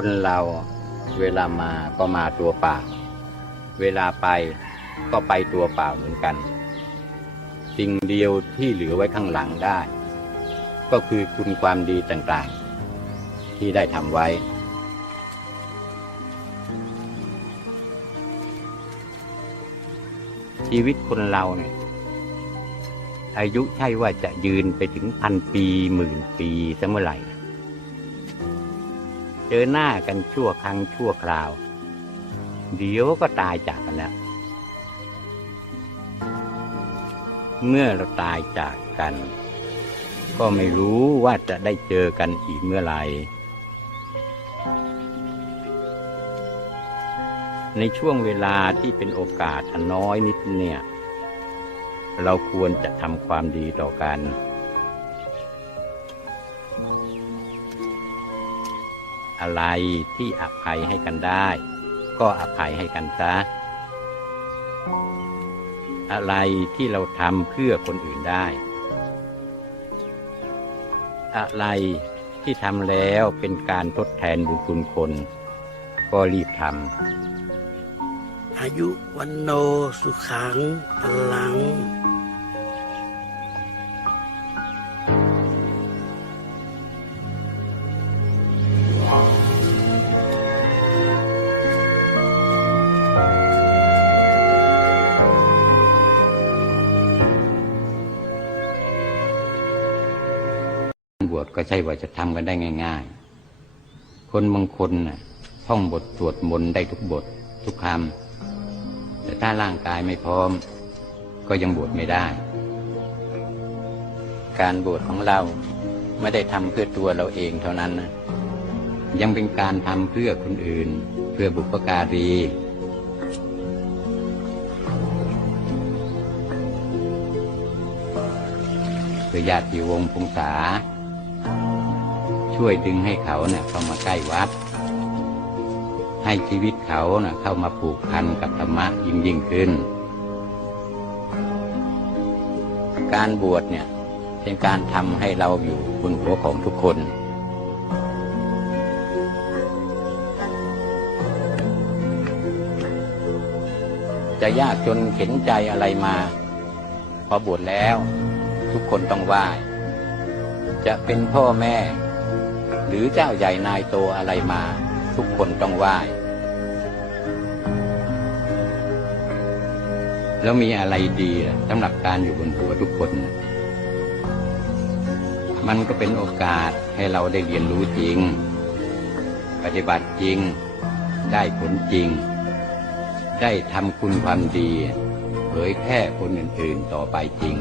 คนเราเวลามาก็มาตัวเปล่า เวลาไปก็ไปตัวเปล่าเหมือนกัน สิ่งเดียวที่เหลือไว้ข้างหลังได้ ก็คือคุณความดีต่างๆ ที่ได้ทำไว้ ชีวิตคนเราเนี่ยอายุใช่ว่าจะยืนไปถึงพันปีหมื่นปีซะเมื่อไหร่ เจอหน้ากันชั่วครั้งชั่วคราว เดี๋ยวก็ตายจากกันแล้ว เมื่อเราตายจากกัน ก็ไม่รู้ว่าจะได้เจอกันอีกเมื่อไหร่ ในช่วงเวลาที่เป็นโอกาสน้อยนิดเนี่ย เราควรจะทำความดีต่อกัน อะไรที่อภัยให้กันได้ ก็อภัยให้กันซะ อะไรที่เราทำเพื่อคนอื่นได้ อะไรที่ทำแล้วเป็นการทดแทนบุญคุณคน ก็รีบทำอายุวันโนสุขังพลัง วชก็ใช่ว่าจะทำกันได้ง่าย ๆ คนบางคนน่ะท่องบทสวดมนต์ได้ทุกบททุกคำแต่ถ้าร่างกายไม่พร้อม ก็ยังบวชไม่ได้ การบวชของเราไม่ได้ทำเพื่อตัวเราเองเท่านั้นนะยังเป็นการทำเพื่อคนอื่น เพื่อบุพการีเพื่อญาติวงศ์พงษา ช่วยดึงให้เขาเนะ่ยเข้ามาใกล้วัด ให้ชีวิตเขาเนะ่ะเข้ามาผูกพันกับธรรมะยิ่งยิ่งขึ้น การบวชเนี่ยเป็นการทำให้เราอยู่บนหัวของทุกคนจะยากจนเข็นใจอะไรมา พอบวชแล้ว ทุกคนต้องไหว้จะเป็นพ่อแม่ หรือเจ้าใหญ่นายโตอะไรมา ทุกคนต้องไหว้แล้วมีอะไรดีสำหรับการอยู่บนหัวทุกคน มันก็เป็นโอกาสให้เราได้เรียนรู้จริง ปฏิบัติจริง ได้ผลจริง ได้ทำคุณความดี เผยแพร่คนอื่นๆต่อไปจริง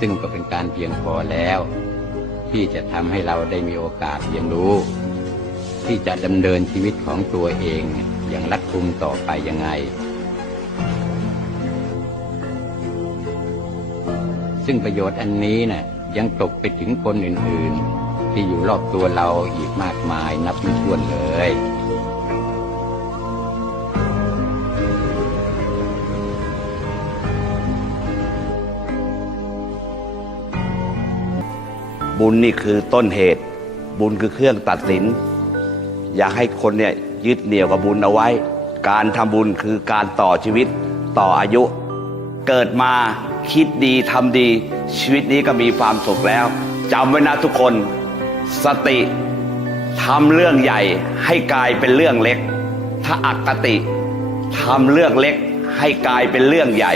ซึ่งก็เป็นการเพียงพอแล้ว ที่จะทำให้เราได้มีโอกาสเรียนรู้ ที่จะดำเนินชีวิตของตัวเองอย่างรัดกุมต่อไปยังไง ซึ่งประโยชน์อันนี้นะ่ะยังตกไปถึงคนอื่นๆ ที่อยู่รอบตัวเราอีกมากมายนับไม่ถ้วนเลย บุญนี่คือต้นเหตุ บุญคือเครื่องตัดสิน อยากให้คนเนี่ยยึดเหนี่ยวกับบุญเอาไว้ การทำบุญคือการต่อชีวิตต่ออายุ เกิดมาคิดดีทำดี ชีวิตนี้ก็มีความสุขแล้วจำไว้นะทุกคน สติทำเรื่องใหญ่ให้กลายเป็นเรื่องเล็ก ถ้าอักติทำเรื่องเล็กให้กลายเป็นเรื่องใหญ่